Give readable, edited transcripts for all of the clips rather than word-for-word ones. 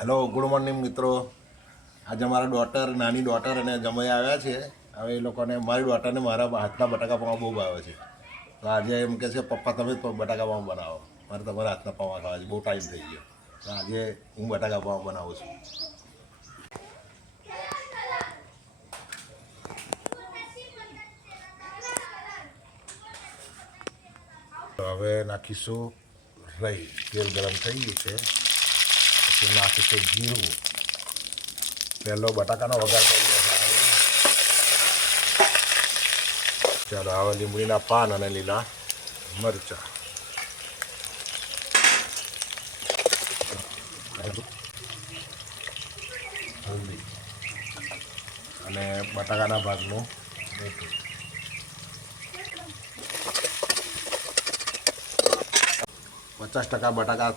Hello, good morning મિત્રો. આજે મારા નાની ડોટર અને જમાઈ આવ્યા છે. હવે એ લોકોને મારી ડોટરને મારા હાથના બટાકા પૌવા બહુ ભાવે છે. તો આજે એમ કહે છે પપ્પા તમે જ બટાકા પૌવા બનાવો, મારે તમારા હાથના પૌવા ખાવા છે, બહુ ટાઈમ થઈ ગયો. તો આજે હું બટાકા પૌવા બનાવું છું. તો હવે નાખીશું રહી. તેલ ગરમ થઈ ગયું છે, પછી નાખીશું જીરું. પહેલો બટાકાનો વઘાર કરી દેવાનો. ચાલો હવે લીંબડીના પાન અને લીલા મરચાં, હલ્દી અને બટાકાના ભાગનું મીઠું. 50% બટાકા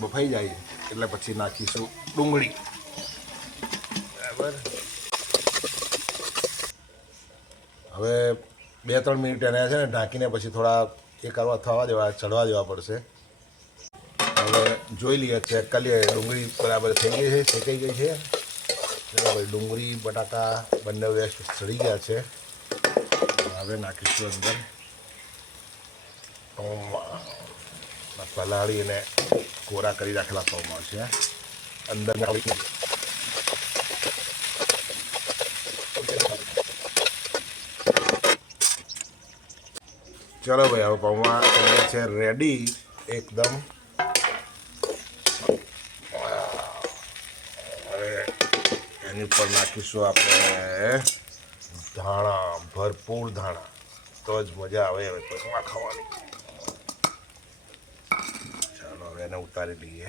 બફાઈ જાય એટલે પછી નાખીશું ડુંગળી. બરાબર. હવે 2-3 મિનિટ એને છે ને ઢાંકીને પછી થોડા થવા દેવા, ચડવા દેવા પડશે. હવે જોઈ લઈએ, ચેક કરી લઈએ ડુંગળી બરાબર થઈ ગઈ છે, શેકાઈ ગઈ છે. બરાબર, ડુંગળી બટાકા બંને વેસ્ટ ચડી ગયા છે. હવે નાખીશું અંદર પૌવા. પલાળી અને કોરા કરી રાખેલા પૌવા છે અંદર નાખી. ચલો ભાઈ, હવે પૌવા છે રેડી એકદમ. હવે એની ઉપર નાખીશું આપણે ધાણા, ભરપૂર ધાણા, તો જ મજા આવે હવે પૌવા ખાવાની. ચાલો હવે એને ઉતારી લઈએ.